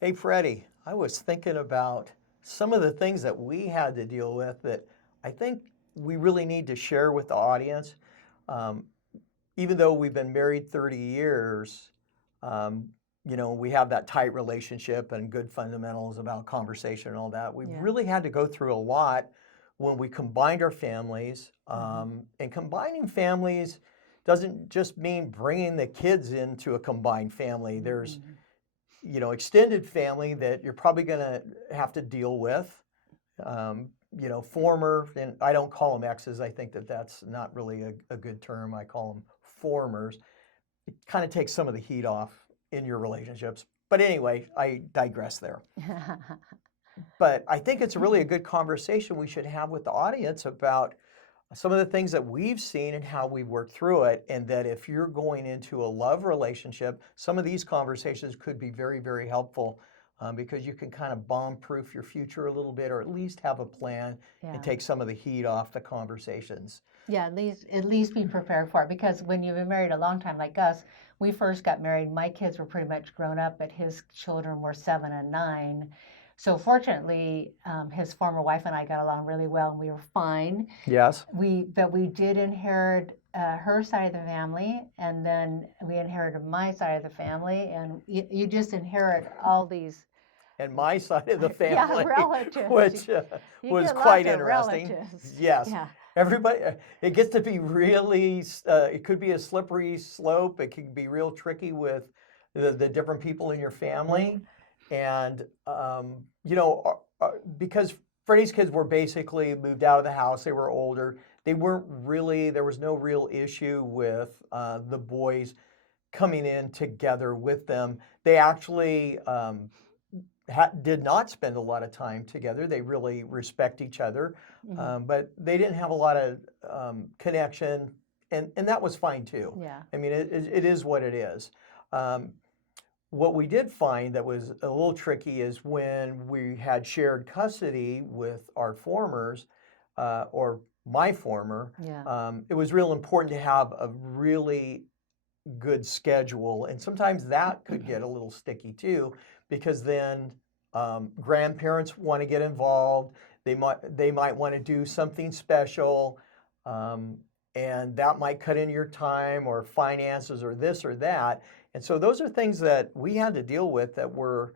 Hey, Freddie, I was thinking about some of the things that we had to deal with that I think we really need to share with the audience. Um, Even though we've been married 30 years, um, we have that tight relationship and good fundamentals about conversation and all that. We've Yeah. really had to go through a lot when we combined our families. Mhm. And combining families doesn't just mean bringing the kids into a combined family. There's Mhm. extended family that you're probably going to have to deal with. Former, and I don't call them exes. I think that that's not really a good term. I call them formers. It kind of takes some of the heat off in your relationships. But anyway, I digress there. But I think it's really a good conversation we should have with the audience about some of the things that we've seen and how we've worked through it. And that if you're going into a love relationship, some of these conversations could be very, very helpful because you can kind of bomb proof your future a little bit, or at least have a plan and Yeah. take some of the heat off the conversations. Yeah, at least be prepared for it because when you've been married a long time like us, we first got married, my kids were pretty much grown up, but his children were 7 and 9. So fortunately, his former wife and I got along really well and we were fine. Yes. But we did inherit her side of the family, and then we inherited my side of the family, and you just inherit all these, And my side of the yeah, family, relatives. which You was get quite lots of interesting. relatives. Yes, Yeah. everybody, it gets to be really, it could be a slippery slope. It can be real tricky with the different people in your family. And, because Freddie's kids were basically moved out of the house, they were older. They weren't really, there was no real issue with the boys coming in together with them. They actually, did not spend a lot of time together. They really respect each other, Mhm. but they didn't have a lot of connection, and that was fine too. Yeah. I mean, it is what it is. Um, what we did find that was a little tricky is when we had shared custody with our formers, or my former. Yeah. It was real important to have a really good schedule. And sometimes that could get a little sticky too, because then grandparents want to get involved. They might want to do something special, um, and that might cut in your time or finances or this or that. And so those are things that we had to deal with that were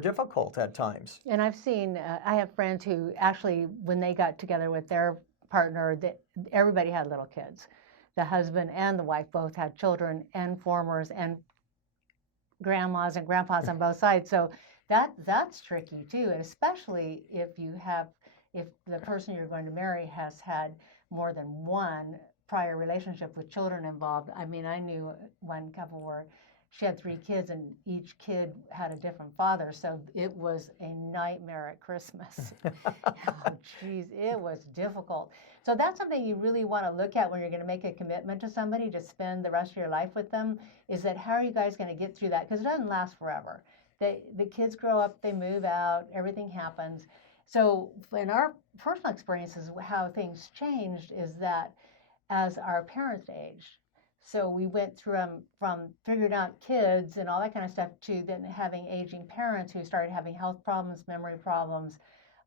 difficult at times. And I've seen, I have friends who actually, when they got together with their partner, that everybody had little kids. The husband and the wife both had children, and formers and grandmas and grandpas on both sides. So that's tricky too, and especially if the person you're going to marry has had more than one prior relationship with children involved. I mean, I knew one couple where she had 3 kids and each kid had a different father, so it was a nightmare at Christmas. Oh, geez, it was difficult. So that's something you really want to look at when you're going to make a commitment to somebody to spend the rest of your life with them, is that how are you guys going to get through that? Because it doesn't last forever. The kids grow up, they move out, everything happens. So in our personal experiences, how things changed is that as our parents aged, so we went through from figuring out kids and all that kind of stuff to then having aging parents who started having health problems, memory problems,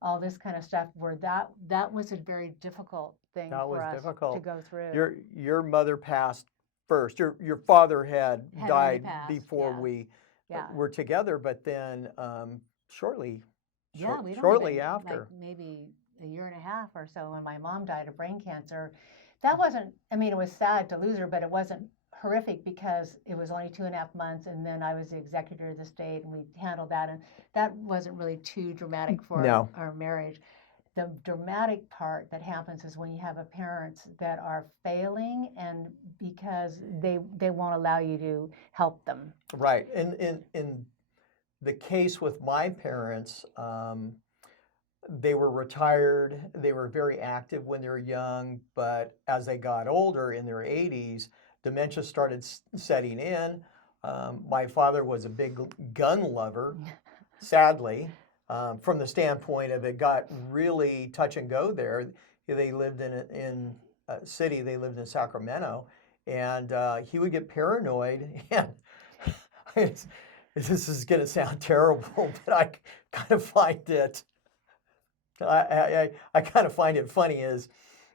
all this kind of stuff. Where that was a very difficult thing That for was us to difficult. go through. Your mother passed first. Your father had Had already died passed. before Yeah, we yeah. were together, but then shortly Yeah, we'd only shortly been like after. maybe a year and a half or so when my mom died of brain cancer. That wasn't, I mean, it was sad to lose her, but it wasn't horrific because it was only 2.5 months. And then I was the executor of the estate and we handled that. And that wasn't really too dramatic for No, our marriage. The dramatic part that happens is when you have a parents that are failing and because they won't allow you to help them. right. In the case with my parents, they were retired. They were very active when they were young, but as they got older in their 80s, dementia started setting in. My father was a big gun lover, sadly, from the standpoint of it got really touch and go there. They lived in a city, they lived in Sacramento, and he would get paranoid. And it's, this is going to sound terrible, but I kind of find it, I kind of find it funny is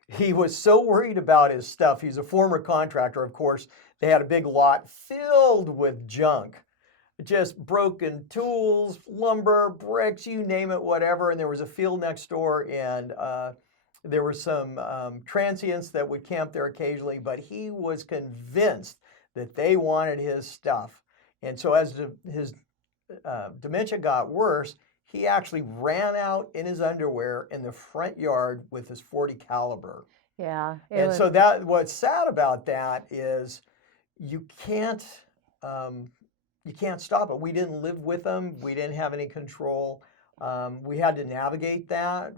he was so worried about his stuff. He's a former contractor, of course. They had a big lot filled with junk, just broken tools, lumber, bricks, you name it, whatever. And there was a field next door, and there were some transients that would camp there occasionally, but he was convinced that they wanted his stuff. And so as his dementia got worse, he actually ran out in his underwear in the front yard with his .40 caliber. Yeah. And so that what's sad about that is you can't stop it. We didn't live with him. We didn't have any control. We had to navigate that.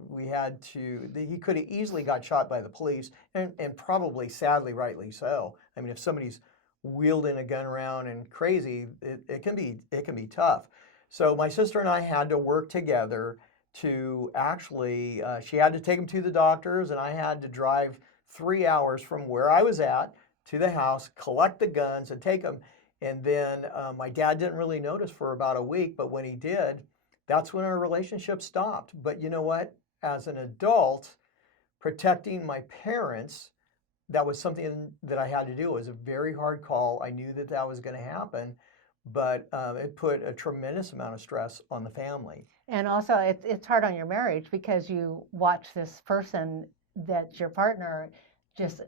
He could have easily got shot by the police, and probably, sadly, rightly so. I mean, if somebody's wielding a gun around and crazy, it can be tough. So my sister and I had to work together to actually, she had to take him to the doctors, and I had to drive 3 hours from where I was at to the house, collect the guns, and take them. And then my dad didn't really notice for about a week, but when he did, that's when our relationship stopped. But you know what? As an adult, protecting my parents, that was something that I had to do. It was a very hard call. I knew that that was going to happen, but it put a tremendous amount of stress on the family. And also, it's hard on your marriage because you watch this person that's your partner just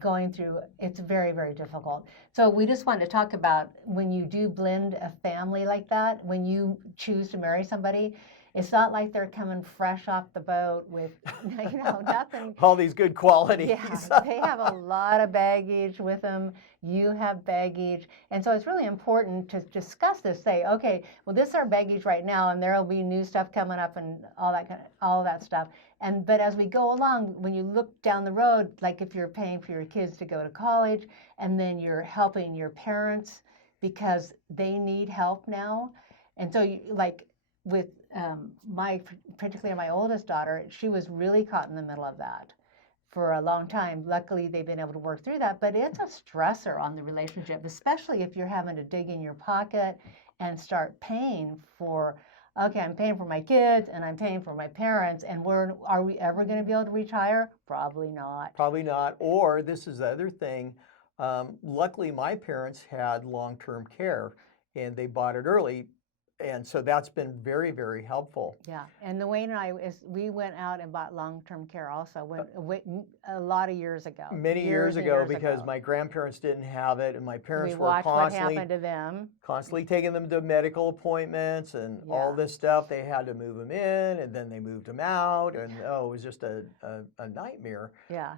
going through. It's very, very difficult. So we just wanted to talk about when you do blend a family like that, when you choose to marry somebody, it's not like they're coming fresh off the boat with, nothing. All these good qualities. Yeah, they have a lot of baggage with them. You have baggage. And so it's really important to discuss this. Say, okay, well, this is our baggage right now, and there will be new stuff coming up and all that stuff. But as we go along, when you look down the road, like if you're paying for your kids to go to college, and then you're helping your parents because they need help now. And so with particularly my oldest daughter, she was really caught in the middle of that for a long time. Luckily, they've been able to work through that, but it's a stressor on the relationship, especially if you're having to dig in your pocket and start paying for, okay, I'm paying for my kids and I'm paying for my parents, and are we ever going to be able to retire? Probably not. Probably not. Or this is the other thing. Luckily, my parents had long-term care, and they bought it early. And so that's been very, very helpful. Yeah, and Wayne and I, we went out and bought long-term care also a lot of years ago. Many years ago, because my grandparents didn't have it, and my parents we were watched constantly what happened to them. Constantly taking them to medical appointments and all this stuff. They had to move them in, and then they moved them out, and it was just a nightmare. Yeah.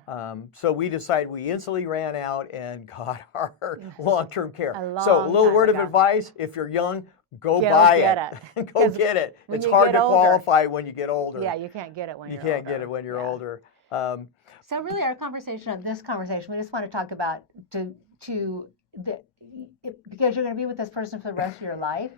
So we decided we instantly ran out and got our long-term care. So a little word of advice: if you're young, go buy it. Go get it. It's hard to qualify when you get older. Yeah, you can't get it when you're older. You can't get it when you're older. So really, our conversation, we just want to talk about because you're going to be with this person for the rest of your life.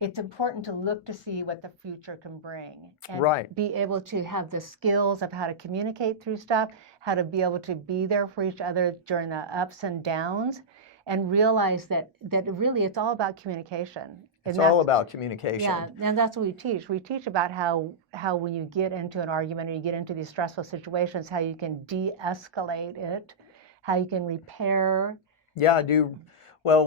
It's important to look to see what the future can bring, and be able to have the skills of how to communicate through stuff, how to be able to be there for each other during the ups and downs, and realize that really it's all about communication. It's all about communication. Yeah, and that's what we teach. We teach about how when you get into an argument or you get into these stressful situations, how you can de-escalate it, how you can repair. Yeah, well,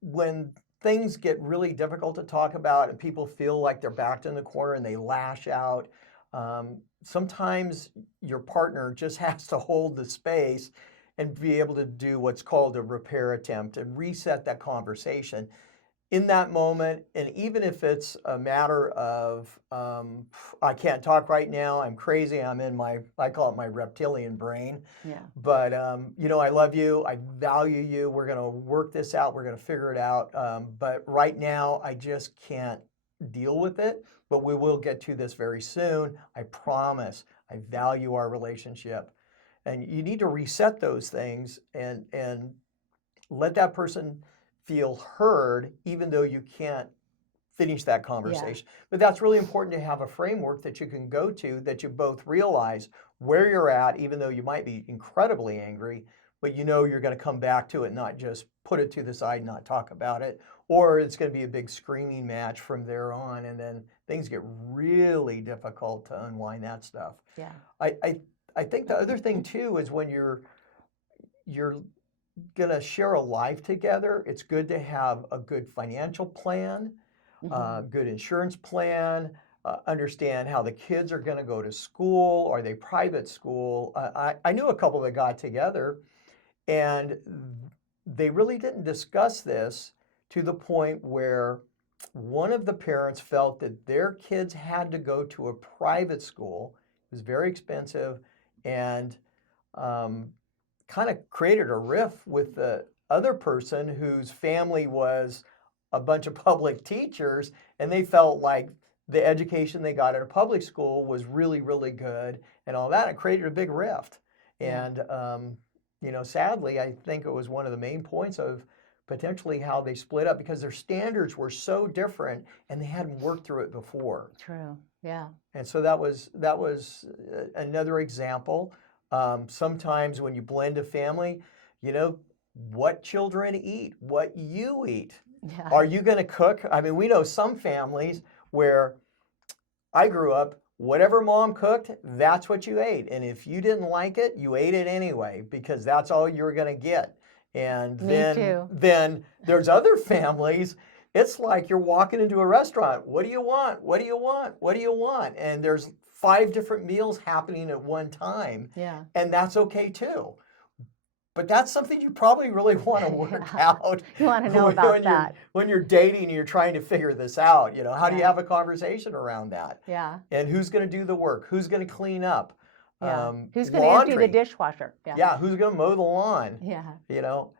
when things get really difficult to talk about and people feel like they're backed in the corner and they lash out, sometimes your partner just has to hold the space and be able to do what's called a repair attempt and reset that conversation in that moment. And even if it's a matter of, I can't talk right now, I'm crazy, I'm in I call it my reptilian brain. Yeah. But, I love you, I value you, we're going to work this out, we're going to figure it out. But right now, I just can't deal with it, but we will get to this very soon. I promise. I value our relationship. And you need to reset those things and let that person feel heard, even though you can't finish that conversation. Yeah. But that's really important to have a framework that you can go to, that you both realize where you're at, even though you might be incredibly angry, but you know you're going to come back to it, not just put it to the side and not talk about it, or it's going to be a big screaming match from there on, and then things get really difficult to unwind that stuff. Yeah. I think the other thing too is when you're going to share a life together, it's good to have a good financial plan, good insurance plan, understand how the kids are going to go to school. Are they private school? I knew a couple that got together and they really didn't discuss this to the point where one of the parents felt that their kids had to go to a private school. It was very expensive and kind of created a rift with the other person whose family was a bunch of public teachers, and they felt like the education they got at a public school was really, really good and all that. It created a big rift. And, you know, sadly, I think it was one of the main points of potentially how they split up because their standards were so different and they hadn't worked through it before. True. Yeah. And so that was another example. Sometimes when you blend a family, you know, what children eat, what you eat. Yeah. Are you going to cook? I mean, we know some families where I grew up, whatever mom cooked, that's what you ate. And if you didn't like it, you ate it anyway because that's all you were going to get. And then there's other families, it's like you're walking into a restaurant. What do you want? What do you want? What do you want? And there's 5 different meals happening at one time. Yeah. And that's okay too. But that's something you probably really want to work out. You want to know about that. When you're dating and you're trying to figure this out, you know, how do you have a conversation around that? Yeah. And who's going to do the work? Who's going to clean up? Yeah. Who's going to empty the dishwasher? Yeah. Yeah. Who's going to mow the lawn? Yeah. You know,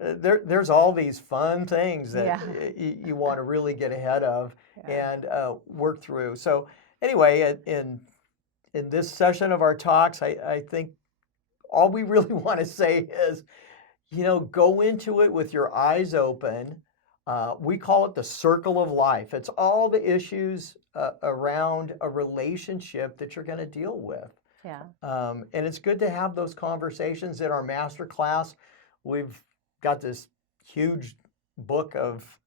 there's all these fun things that you want to really get ahead of and work through. So anyway, in this session of our talks, I think all we really want to say is, you know, go into it with your eyes open. We call it the circle of life. It's all the issues around a relationship that you're going to deal with. Yeah. And it's good to have those conversations in our master class. We've got this huge book of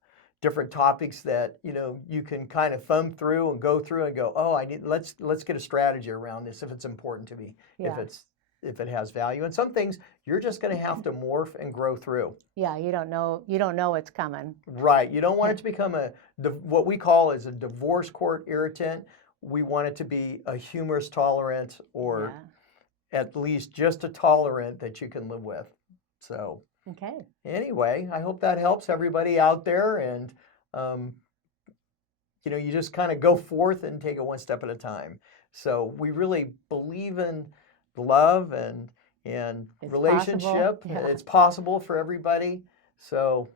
different topics that, you know, you can kind of thumb through and go through and go, oh, let's get a strategy around this if it's important to me, if it has value. And some things you're just going to have to morph and grow through. Yeah, you don't know it's coming. Right. You don't want it to become what we call is a divorce court irritant. We want it to be a humorous tolerant or at least just a tolerant that you can live with. So anyway, I hope that helps everybody out there. And, you know, you just kind of go forth and take it one step at a time. So we really believe in love and relationship. It's possible for everybody. So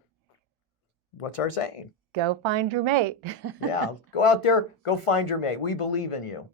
what's our saying? Go find your mate. Yeah, go out there, go find your mate. We believe in you.